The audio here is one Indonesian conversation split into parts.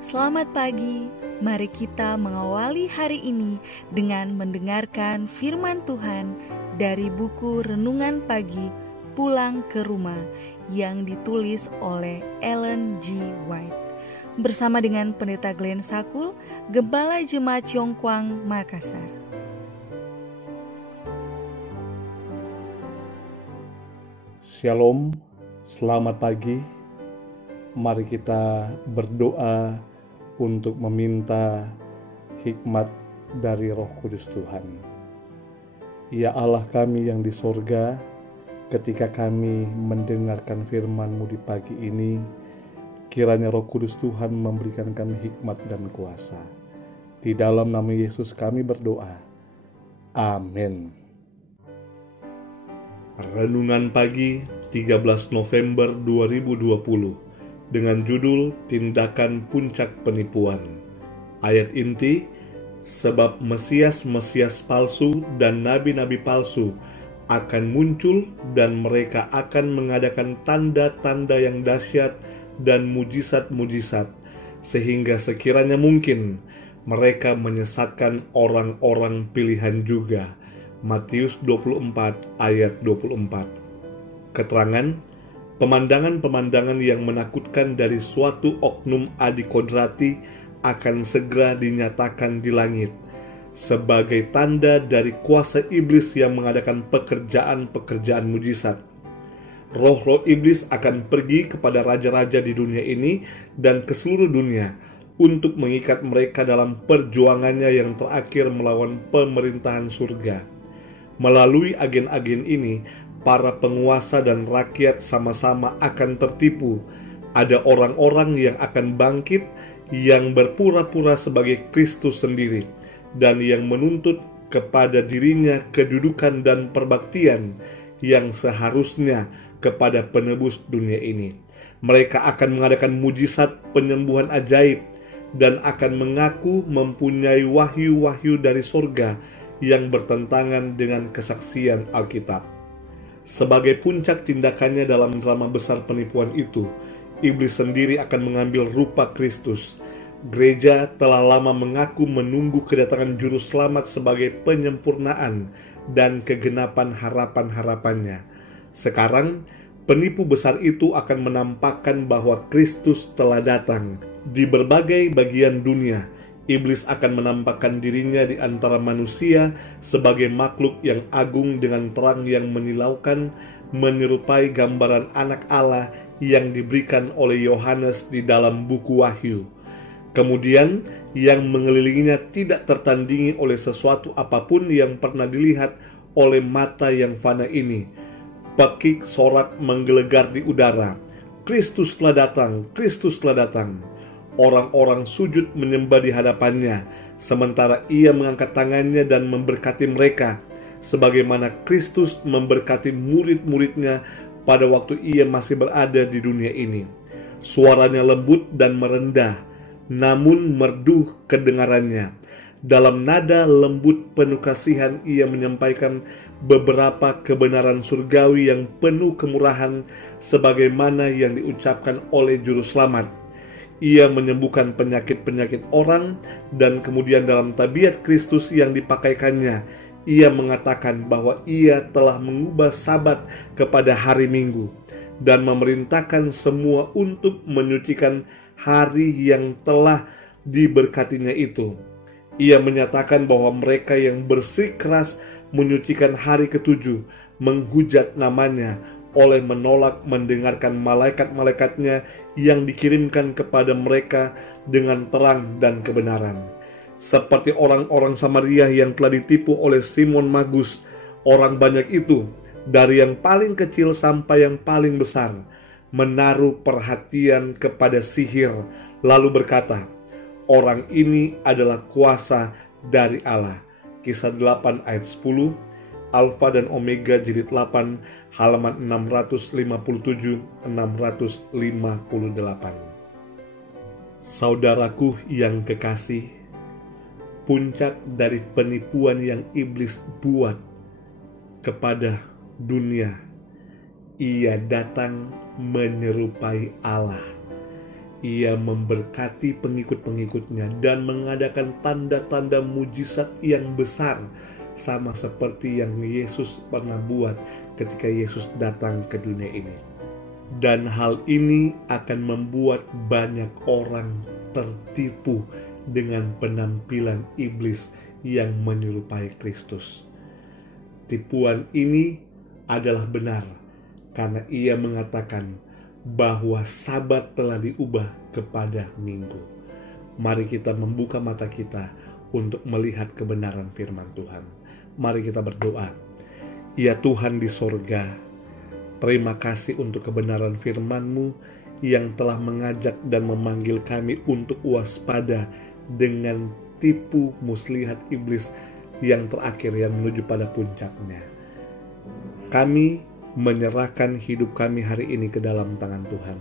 Selamat pagi, mari kita mengawali hari ini dengan mendengarkan firman Tuhan dari buku Renungan Pagi Pulang ke Rumah yang ditulis oleh Ellen G. White. Bersama dengan Pendeta Glenn Sakul, Gembala Jemaat Yongkwang, Makassar. Shalom, selamat pagi. Mari kita berdoa untuk meminta hikmat dari Roh Kudus Tuhan. Ya Allah kami yang di sorga, ketika kami mendengarkan firman-Mu di pagi ini, kiranya Roh Kudus Tuhan memberikan kami hikmat dan kuasa. Di dalam nama Yesus kami berdoa. Amin. Renungan pagi 13 November 2020 dengan judul Tindakan Puncak Penipuan. Ayat inti, sebab Mesias-Mesias palsu dan nabi-nabi palsu akan muncul dan mereka akan mengadakan tanda-tanda yang dahsyat dan mujizat-mujizat, sehingga sekiranya mungkin mereka menyesatkan orang-orang pilihan juga. Matius 24 ayat 24. Keterangan, pemandangan-pemandangan yang menakutkan dari suatu oknum adikodrati akan segera dinyatakan di langit sebagai tanda dari kuasa iblis yang mengadakan pekerjaan-pekerjaan mujizat. Roh-roh iblis akan pergi kepada raja-raja di dunia ini dan ke seluruh dunia untuk mengikat mereka dalam perjuangannya yang terakhir melawan pemerintahan surga. Melalui agen-agen ini, para penguasa dan rakyat sama-sama akan tertipu. Ada orang-orang yang akan bangkit yang berpura-pura sebagai Kristus sendiri dan yang menuntut kepada dirinya kedudukan dan perbaktian yang seharusnya kepada penebus dunia ini. Mereka akan mengadakan mujizat penyembuhan ajaib dan akan mengaku mempunyai wahyu-wahyu dari surga yang bertentangan dengan kesaksian Alkitab. Sebagai puncak tindakannya dalam drama besar penipuan itu, iblis sendiri akan mengambil rupa Kristus. Gereja telah lama mengaku menunggu kedatangan juru selamat sebagai penyempurnaan dan kegenapan harapan-harapannya. Sekarang, penipu besar itu akan menampakkan bahwa Kristus telah datang. Di berbagai bagian dunia, iblis akan menampakkan dirinya di antara manusia sebagai makhluk yang agung dengan terang yang menyilaukan, menyerupai gambaran anak Allah yang diberikan oleh Yohanes di dalam buku Wahyu. Kemudian, yang mengelilinginya tidak tertandingi oleh sesuatu apapun yang pernah dilihat oleh mata yang fana ini. Pekik sorak menggelegar di udara. Kristus telah datang, Kristus telah datang. Orang-orang sujud menyembah di hadapannya, sementara ia mengangkat tangannya dan memberkati mereka, sebagaimana Kristus memberkati murid-muridnya pada waktu ia masih berada di dunia ini. Suaranya lembut dan merendah, namun merdu kedengarannya. Dalam nada lembut penuh kasihan ia menyampaikan beberapa kebenaran surgawi yang penuh kemurahan, sebagaimana yang diucapkan oleh Juru Selamat. Ia menyembuhkan penyakit-penyakit orang, dan kemudian dalam tabiat Kristus yang dipakaikannya, ia mengatakan bahwa ia telah mengubah Sabat kepada hari Minggu, dan memerintahkan semua untuk menyucikan hari yang telah diberkatinya itu. Ia menyatakan bahwa mereka yang bersikeras menyucikan hari ketujuh, menghujat namanya, oleh menolak mendengarkan malaikat-malaikatnya yang dikirimkan kepada mereka dengan terang dan kebenaran. Seperti orang-orang Samaria yang telah ditipu oleh Simon Magus, orang banyak itu, dari yang paling kecil sampai yang paling besar, menaruh perhatian kepada sihir, lalu berkata, orang ini adalah kuasa dari Allah. Kisah 8 ayat 10, Alfa dan Omega jilid 8 halaman 657-658. Saudaraku yang kekasih, puncak dari penipuan yang iblis buat kepada dunia, ia datang menyerupai Allah. Ia memberkati pengikut-pengikutnya dan mengadakan tanda-tanda mujizat yang besar, sama seperti yang Yesus pernah buat ketika Yesus datang ke dunia ini. Dan hal ini akan membuat banyak orang tertipu dengan penampilan iblis yang menyerupai Kristus. Tipuan ini adalah benar karena ia mengatakan bahwa Sabat telah diubah kepada Minggu. Mari kita membuka mata kita untuk melihat kebenaran firman Tuhan. Mari kita berdoa. Ya Tuhan di sorga, terima kasih untuk kebenaran firman-Mu yang telah mengajak dan memanggil kami untuk waspada dengan tipu muslihat iblis yang terakhir yang menuju pada puncaknya. Kami menyerahkan hidup kami hari ini ke dalam tangan Tuhan.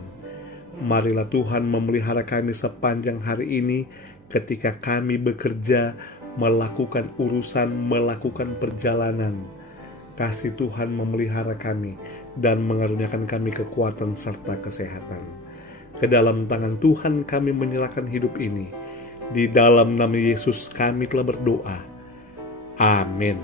Marilah Tuhan memelihara kami sepanjang hari ini ketika kami bekerja, melakukan urusan, melakukan perjalanan. Kasih Tuhan memelihara kami dan mengaruniakan kami kekuatan serta kesehatan. Ke dalam tangan Tuhan kami menyerahkan hidup ini. Di dalam nama Yesus kami telah berdoa. Amin.